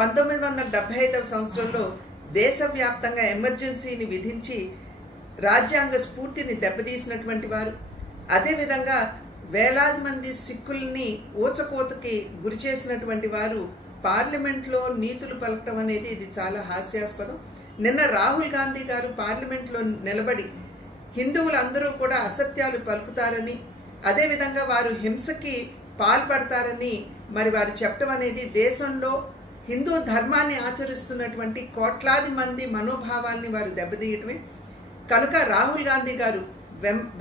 1975వ సంవత్సరంలో దేశవ్యాప్తంగా ఎమర్జెన్సీని విధించి రాజ్యాంగ స్ఫూర్తిని దెబ్బతీసినటువంటి వారు, అదేవిధంగా వేలాది మంది సిక్కుల్ని ఊచకోతకి గురి చేసినటువంటి వారు పార్లమెంట్లో నీతులు పలకటం అనేది ఇది చాలా హాస్యాస్పదం. నిన్న రాహుల్ గాంధీ గారు పార్లమెంట్లో నిలబడి హిందువులందరూ కూడా అసత్యాలు పలుకుతారని, అదేవిధంగా వారు హింసకి పాల్పడతారని మరి వారు చెప్పడం అనేది దేశంలో హిందూ ధర్మాన్ని ఆచరిస్తున్నటువంటి కోట్లాది మంది మనోభావాల్ని వారు దెబ్బతీయటమే. కనుక రాహుల్ గాంధీ గారు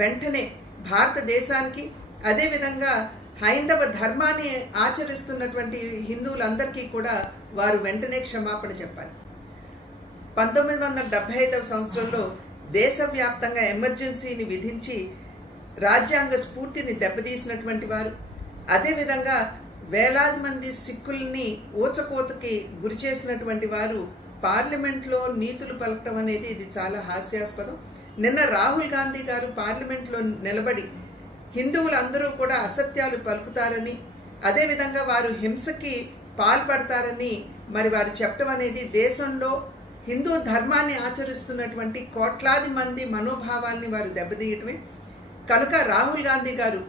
వెంటనే భారతదేశానికి, అదేవిధంగా హైందవ ధర్మాన్ని ఆచరిస్తున్నటువంటి హిందువులందరికీ కూడా వారు వెంటనే క్షమాపణ చెప్పాలి. 1975వ సంవత్సరంలో దేశవ్యాప్తంగా ఎమర్జెన్సీని విధించి రాజ్యాంగ స్ఫూర్తిని దెబ్బతీసినటువంటి వారు, అదేవిధంగా వేలాది మంది సిక్కుల్ని ఊచకోతకి గురి చేసినటువంటి వారు పార్లమెంట్లో నీతులు పలకటం అనేది ఇది చాలా హాస్యాస్పదం. నిన్న రాహుల్ గాంధీ గారు పార్లమెంట్లో నిలబడి హిందువులందరూ కూడా అసత్యాలు పలుకుతారని, అదేవిధంగా వారు హింసకి పాల్పడతారని మరి వారు చెప్పడం అనేది దేశంలో హిందూ ధర్మాన్ని ఆచరిస్తున్నటువంటి కోట్లాది మంది మనోభావాల్ని వారు దెబ్బతీయటమే. కనుక రాహుల్ గాంధీ గారు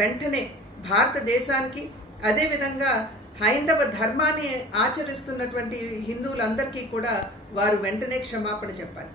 వెంటనే భారతదేశానికి, అదేవిధంగా హైందవ ధర్మాన్ని ఆచరిస్తున్నటువంటి హిందువులందరికీ కూడా వారు వెంటనే క్షమాపణ చెప్పాలి.